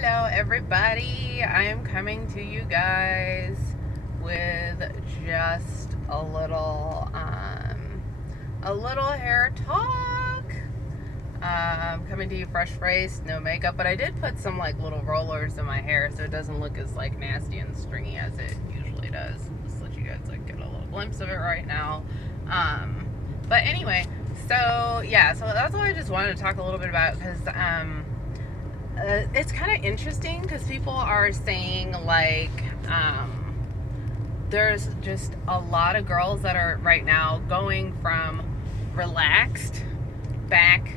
Hello, everybody. I am coming to you guys with just a little hair talk. Coming to you fresh faced, no makeup, but I did put some like little rollers in my hair so it doesn't look as like nasty and stringy as it usually does. Just let you guys like get a little glimpse of it right now. But anyway, so yeah, so that's what I just wanted to talk a little bit about because it's kind of interesting because people are saying like there's just a lot of girls that are right now going from relaxed back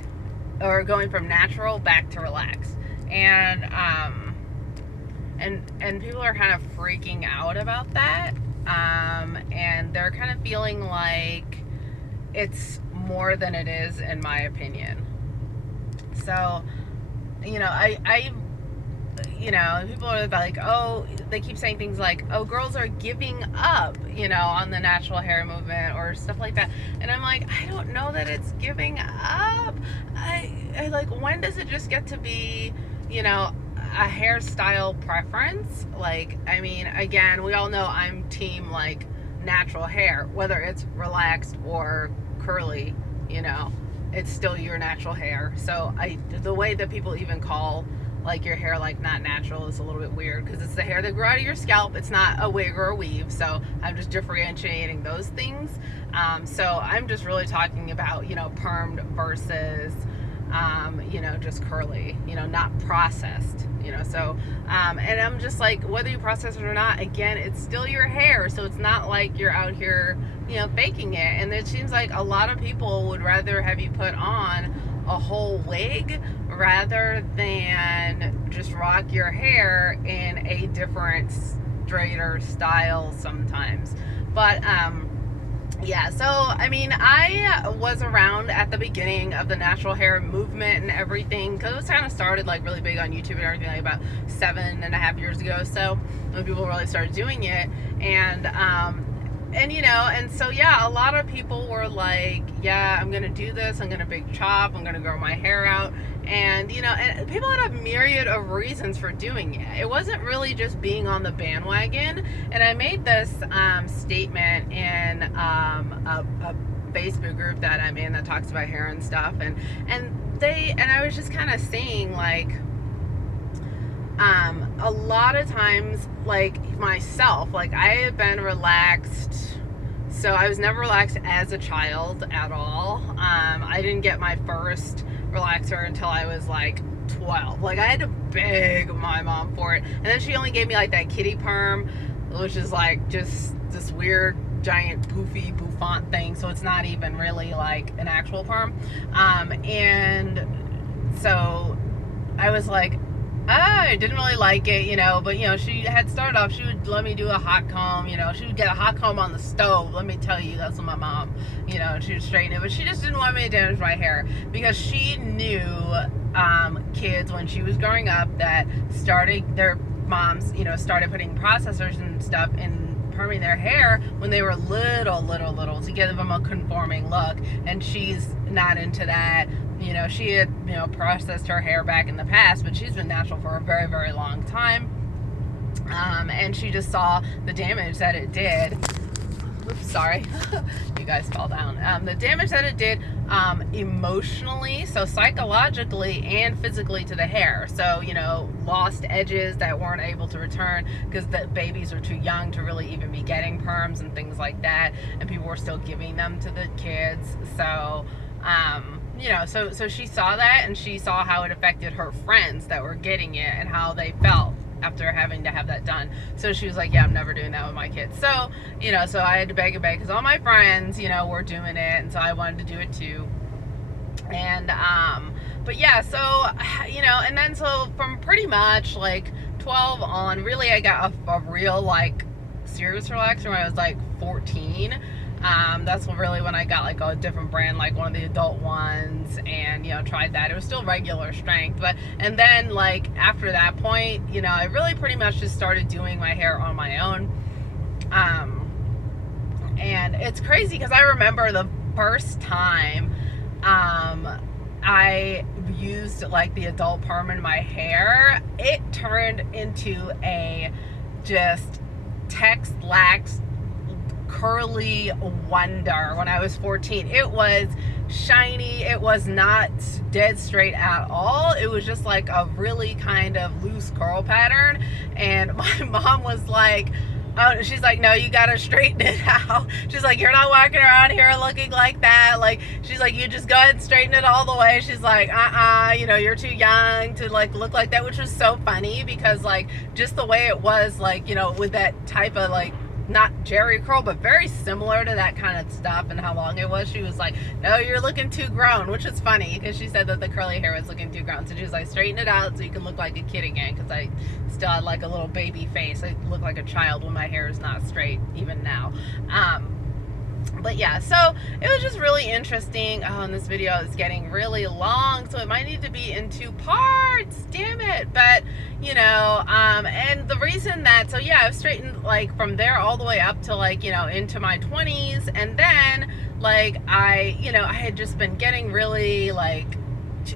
or going from natural back to relaxed, and people are kind of freaking out about that, and they're kind of feeling like it's more than it is, in my opinion. So people are like, oh, they keep saying things like, oh, girls are giving up, on the natural hair movement or stuff like that. And I'm like, I don't know that it's giving up. I like, when does it just get to be, a hairstyle preference? Like, I mean, again, we all know I'm team like natural hair, whether it's relaxed or curly, it's still your natural hair. So the way that people even call like your hair like not natural is a little bit weird because it's the hair that grew out of your scalp. It's not a wig or a weave. So I'm just differentiating those things. So I'm just really talking about, permed versus, just curly, not processed, so, and I'm just like, whether you process it or not, again, it's still your hair. So it's not like you're out here, faking it. And it seems like a lot of people would rather have you put on a whole wig rather than just rock your hair in a different straighter style sometimes. But yeah, so I mean, I was around at the beginning of the natural hair movement and everything because it was kind of started like really big on YouTube and everything like about 7.5 years ago. So when people really started doing it, and so yeah, a lot of people were like, yeah, I'm gonna do this, I'm gonna big chop, I'm gonna grow my hair out, and and people had a myriad of reasons for doing it. It wasn't really just being on the bandwagon. And I made this statement in a Facebook group that I'm in that talks about hair and stuff, and I was just kind of saying like, a lot of times, like myself, like I have been relaxed. So I was never relaxed as a child at all. I didn't get my first relaxer until I was like 12. Like I had to beg my mom for it. And then she only gave me like that kitty perm, which is like just this weird giant poofy bouffant thing. So it's not even really like an actual perm. And so I was like, I didn't really like it, but she had started off, she would let me do a hot comb, she would get a hot comb on the stove. Let me tell you, that's what my mom, she would straighten it, but she just didn't want me to damage my hair because she knew kids when she was growing up that started, their moms, started putting processors and stuff in perming their hair when they were little to give them a conforming look, and she's not into that. She had, processed her hair back in the past, but she's been natural for a very, very long time. And she just saw the damage that it did. Oops, sorry. You guys fell down. The damage that it did emotionally, so psychologically and physically to the hair. So, lost edges that weren't able to return because the babies were too young to really even be getting perms and things like that. And people were still giving them to the kids. So, so she saw that, and she saw how it affected her friends that were getting it and how they felt after having to have that done. So she was like, yeah, I'm never doing that with my kids. So, so I had to beg and beg because all my friends, were doing it, and so I wanted to do it too. And, but yeah, so, and then so from pretty much like 12 on, really I got a real like serious relaxer when I was like 14. That's really when I got like a different brand, like one of the adult ones, and tried that. It was still regular strength, and then like after that point, I really pretty much just started doing my hair on my own. And it's crazy because I remember the first time I used like the adult perm in my hair, it turned into a just text-lax curly wonder when I was 14. It was shiny. It was not dead straight at all. It was just like a really kind of loose curl pattern. And my mom was like, oh, she's like, no, you gotta straighten it out. She's like, you're not walking around here looking like that. Like, she's like, you just go ahead and straighten it all the way. She's like, you know, you're too young to like look like that, which was so funny because like just the way it was, like, you know, with that type of like, not Jerry curl, but very similar to that kind of stuff and how long it was. She was like, no, you're looking too grown, which is funny because she said that the curly hair was looking too grown. So she was like, straighten it out so you can look like a kid again, because I still had like a little baby face. I look like a child when my hair is not straight even now. But yeah, so it was just really interesting. Oh, and this video is getting really long, so it might need to be in 2 parts, damn it. But you know, and the reason that, so yeah, I've straightened like from there all the way up to like, you know, into my 20s. And then like I had just been getting really like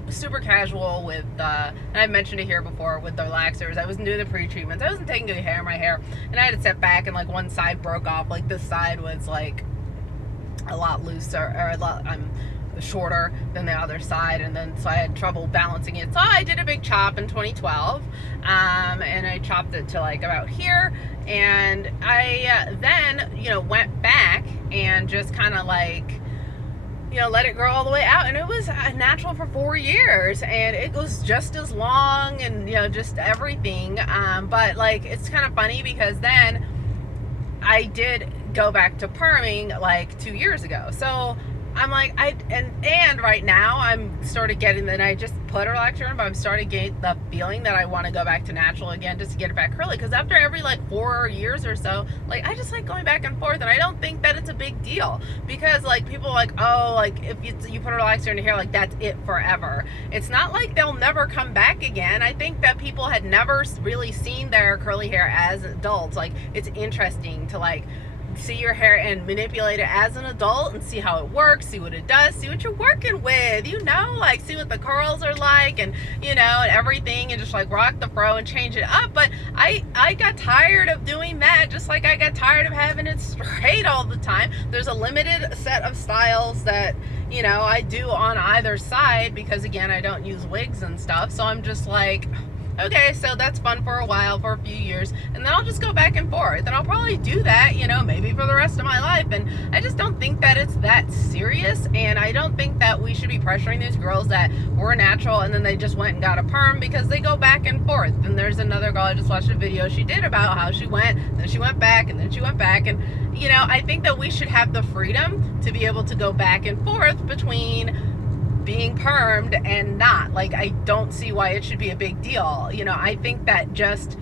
super casual with and I mentioned it here before with the relaxers. I wasn't doing the pre-treatments, I wasn't taking good care of my hair, and I had to step back and like one side broke off. Like this side was like a lot looser, or a lot shorter than the other side, and then so I had trouble balancing it. So I did a big chop in 2012, and I chopped it to like about here, and I then, you know, went back and just kind of like, you know, let it grow all the way out, and it was natural for 4 years, and it was just as long, and you know, just everything. But like it's kind of funny because then I did go back to perming like 2 years ago. So I'm like, and right now I'm sort of getting, then I just put a relaxer in, but I'm starting to get the feeling that I want to go back to natural again just to get it back curly. Because after every like 4 years or so, like I just like going back and forth, and I don't think that it's a big deal, because like people are like, oh, like if you put a relaxer in your hair, like that's it forever. It's not like they'll never come back again. I think that people had never really seen their curly hair as adults. Like it's interesting to like see your hair and manipulate it as an adult and see how it works, see what it does, see what you're working with, you know, like see what the curls are like, and you know, and everything, and just like rock the fro and change it up. But I got tired of doing that, just like I got tired of having it straight all the time. There's a limited set of styles that, you know, I do on either side, because again, I don't use wigs and stuff. So I'm just like, okay, so that's fun for a while, for a few years, and then I'll just go back and forth, and I'll probably do that, you know, maybe for the rest of my life. And I just don't think that it's that serious, and I don't think that we should be pressuring these girls that were natural and then they just went and got a perm, because they go back and forth. And there's another girl, I just watched a video she did about how she went, then she went back, and then she went back. And you know, I think that we should have the freedom to be able to go back and forth between being permed and not. Like I don't see why it should be a big deal. You know, I think that just,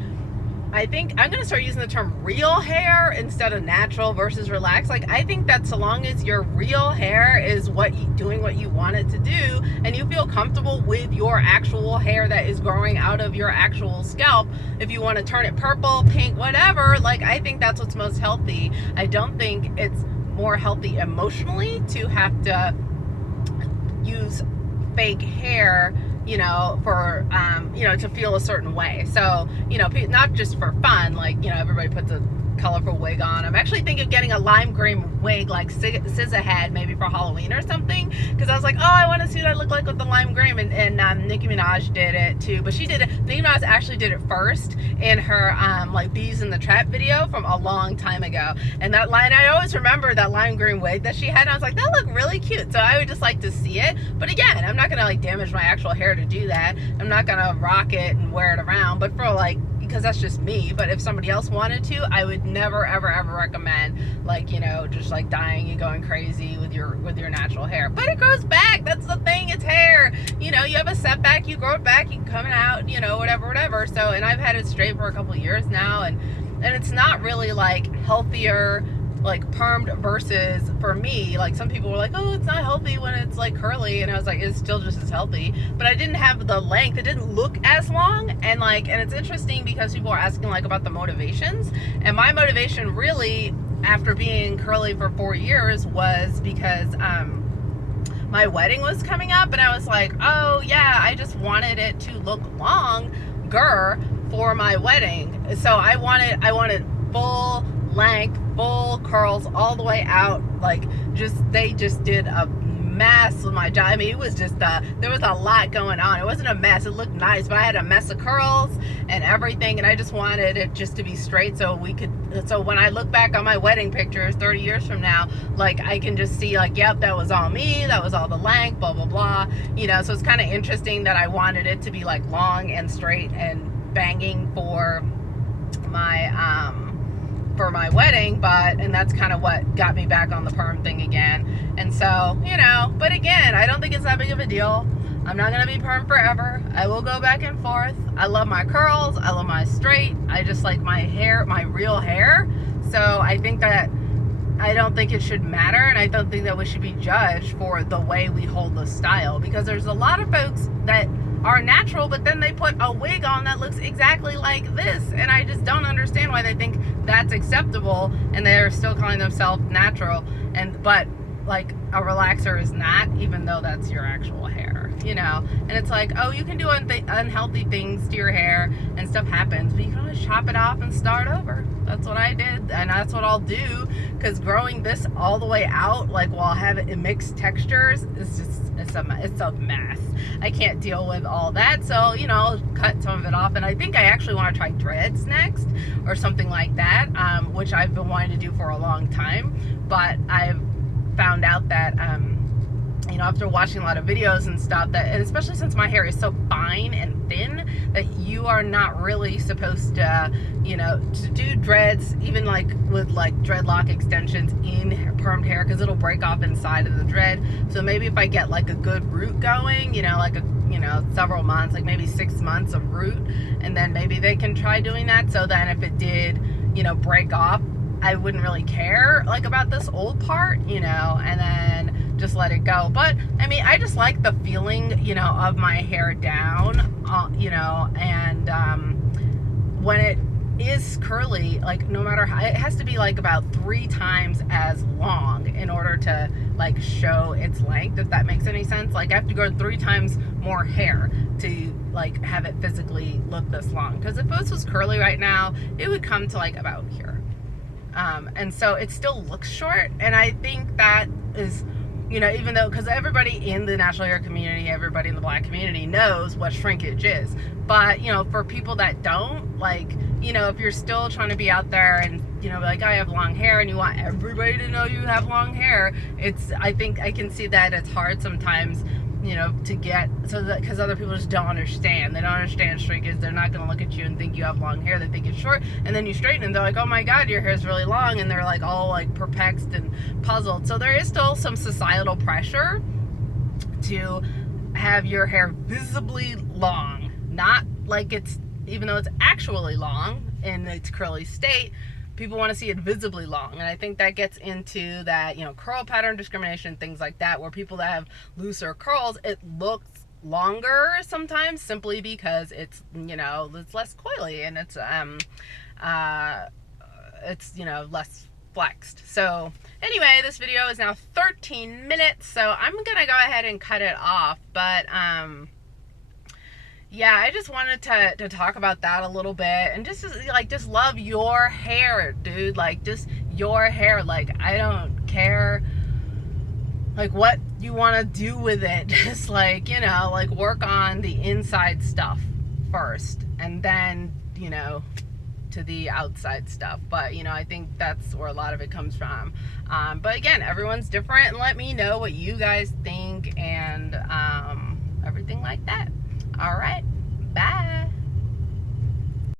I think I'm gonna start using the term real hair instead of natural versus relaxed. Like I think that so long as your real hair is doing what you want it to do, and you feel comfortable with your actual hair that is growing out of your actual scalp, if you want to turn it purple, pink, whatever, like I think that's what's most healthy. I don't think it's more healthy emotionally to have to use fake hair, you know, for you know, to feel a certain way. So, you know, not just for fun, like, you know, everybody puts a colorful wig on. I'm actually thinking of getting a lime green wig like SZA had, maybe for Halloween or something, because I was like, oh, I want to see what I look like with the lime green. And Nicki Minaj did it too, but she did it, Nicki Minaj actually did it first in her like Bees in the Trap video from a long time ago. And that line, I always remember that lime green wig that she had, and I was like, that looked really cute. So I would just like to see it, but again, I'm not gonna like damage my actual hair to do that. I'm not gonna rock it and wear it around, but for like, because that's just me. But if somebody else wanted to, I would never ever recommend, like, you know, just like dyeing and going crazy with your natural hair. But it grows back, that's the thing, it's hair, you know, you have a setback, you grow it back, you come out, you know, whatever. So, and I've had it straight for a couple of years now, and it's not really like healthier like permed versus, for me, like some people were like, oh, it's not healthy when it's like curly, and I was like, it's still just as healthy, but I didn't have the length, it didn't look as long. And like, and it's interesting because people are asking like about the motivations, and my motivation really after being curly for 4 years was because my wedding was coming up, and I was like, oh yeah, I just wanted it to look longer for my wedding. So I wanted full length, full curls all the way out. Like, they just did a mess with my job. I mean, it was just there was a lot going on. It wasn't a mess, it looked nice, but I had a mess of curls and everything, and I just wanted it just to be straight, so when I look back on my wedding pictures 30 years from now, like, I can just see, like, yep, that was all me, that was all the length, blah blah blah, you know. So it's kind of interesting that I wanted it to be like long and straight and banging for my wedding, and that's kind of what got me back on the perm thing again. And so, you know, but again, I don't think it's that big of a deal. I'm not gonna be perm forever. I will go back and forth. I love my curls, I love my straight, I just like my hair, my real hair. So I don't think it should matter, and I don't think that we should be judged for the way we hold the style, because there's a lot of folks that are natural, but then they put a wig on that looks exactly like this, and I just don't understand why they think that's acceptable, and they're still calling themselves natural, but like a relaxer is not, even though that's your actual hair, you know. And it's like, oh, you can do unhealthy things to your hair and stuff happens, but you can always chop it off and start over. That's what I did, and that's what I'll do, because growing this all the way out, like, while having mixed textures, it's a mess. I can't deal with all that, so, you know, I'll cut some of it off. And I think I actually want to try dreads next, or something like that, which I've been wanting to do for a long time. But I've found out that you know, after watching a lot of videos and stuff, and especially since my hair is so fine and thin, that you are not really supposed to, you know, to do dreads, even like with like dreadlock extensions in permed hair, because it'll break off inside of the dread. So maybe if I get like a good root going, you know, like several months, like maybe 6 months of root, and then maybe they can try doing that. So then if it did, you know, break off, I wouldn't really care like about this old part, you know, and then just let it go. But I mean, I just like the feeling, you know, of my hair down, you know, and when it is curly, like, no matter how, it has to be like about 3 times as long in order to like show its length, if that makes any sense. Like, I have to grow 3 times more hair to like have it physically look this long, because if this was curly right now, it would come to like about here. And so it still looks short, and I think that is, you know, even though, because everybody in the natural hair community, everybody in the black community knows what shrinkage is, but, you know, for people that don't, like, you know, if you're still trying to be out there and, you know, like, I have long hair, and you want everybody to know you have long hair, I think I can see that it's hard sometimes, you know, to get, so that, because other people just don't understand. They don't understand shrinkage. They're not going to look at you and think you have long hair. They think it's short, and then you straighten and they're like, oh my god, your hair's really long, and they're like all like perplexed and puzzled. So there is still some societal pressure to have your hair visibly long, not like it's, even though it's actually long in its curly state, people want to see it visibly long. And I think that gets into that, you know, curl pattern discrimination, things like that, where people that have looser curls, it looks longer sometimes simply because it's, you know, it's less coily, and it's you know, less flexed. So anyway, this video is now 13 minutes, so I'm gonna go ahead and cut it off. But yeah, I just wanted to talk about that a little bit, and just love your hair, dude. Like, just your hair. Like, I don't care like what you want to do with it. Just like, you know, like, work on the inside stuff first, and then, you know, to the outside stuff. But, you know, I think that's where a lot of it comes from. But again, everyone's different, and let me know what you guys think, and everything like that. All right.